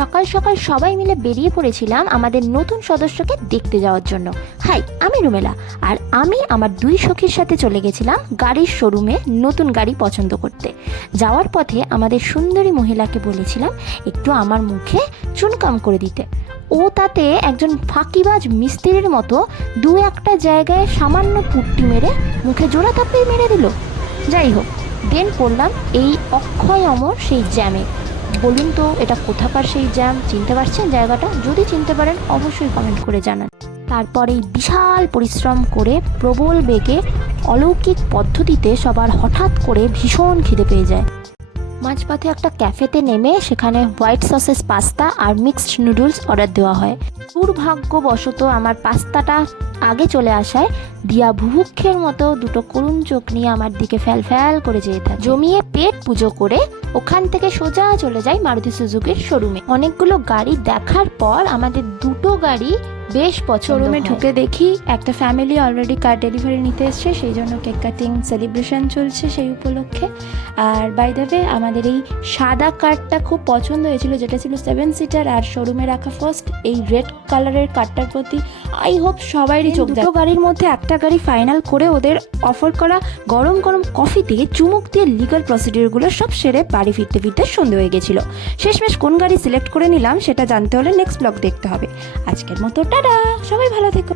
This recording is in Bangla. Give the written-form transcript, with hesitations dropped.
সকাল সকাল সবাই মিলে বেরিয়ে পড়েছিলাম আমাদের নতুন সদস্যকে দেখতে যাওয়ার জন্য। হাই, আমি রুমেলা, আর আমি আমার দুই সখীর সাথে চলে গেছিলাম গাড়ির শোরুমে নতুন গাড়ি পছন্দ করতে। যাওয়ার পথে আমাদের সুন্দরী মহিলাকে বলেছিলাম একটু আমার মুখে চুনকাম করে দিতে। ও তাতে একজন ফাঁকিবাজ মিস্ত্রির মতো দু একটা জায়গায় সামান্য পুট্টি মেরে মুখে জোড়া থাপ্পড় মেরে দিল। যাই হোক, দেন পড়লাম এই অক্ষয় অমর সেই জ্যামে। বলুন তো এটা কোথাকার সেই জ্যাম? চিনতে পারছেন জায়গাটা? যদি চিনতে পারেন অবশ্যই কমেন্ট করে জানান। তারপর এই বিশাল পরিশ্রম করে প্রবল বেগে অলৌকিক পদ্ধতিতে সবার হঠাৎ করে ভীষণ খিদে পেয়ে যায়। মাঝপথে একটা ক্যাফেতে নেমে সেখানে হোয়াইট সসেস পাস্তা আর মিক্সড নুডলস অর্ডার দেওয়া হয়। দুর্ভাগ্যবশত আমার পাস্তাটা আগে চলে আসায় দিয়া ভুভুক্ষের মতো দুটো করুণ চোখ নিয়ে আমার দিকে ফ্যাল ফ্যাল করে যেতে থাকে। জমিয়ে পেট পুজো করে ওখান থেকে সোজা চলে যাই মারুতি সুজুকির শোরুমে। অনেকগুলো গাড়ি দেখার পর আমাদের দুটো গাড়ি বেশ পছন্দ। শোরুমে ঢুকে দেখি একটা ফ্যামিলি অলরেডি কার ডেলিভারি নিতে এসছে, সেই জন্য কেক কাটিং সেলিব্রেশন চলছে সেই উপলক্ষে। আর বাই দ্য ওয়ে, আমাদের এই সাদা কারটা খুব পছন্দ হয়েছিল, যেটা ছিল 7 সিটার আর শোরুমে রাখা ফার্স্ট। এই রেড কালারের কারটার প্রতি আই হোপ সবারই চোখ যায়। দুটো গাড়ির মধ্যে একটা গাড়ি ফাইনাল করে ওদের অফার করা গরম গরম কফি দিয়ে চুমুক দিয়ে লিগাল প্রসিডিওরগুলো সব সেরে বাড়ি ফিরতে ফিরতে সন্ধে হয়ে গেছিলো। শেষমেশ কোন গাড়ি সিলেক্ট করে নিলাম সেটা জানতে হলে নেক্সট ব্লগ দেখতে হবে। আজকের মতো টাটা, সবাই ভালো থেকো।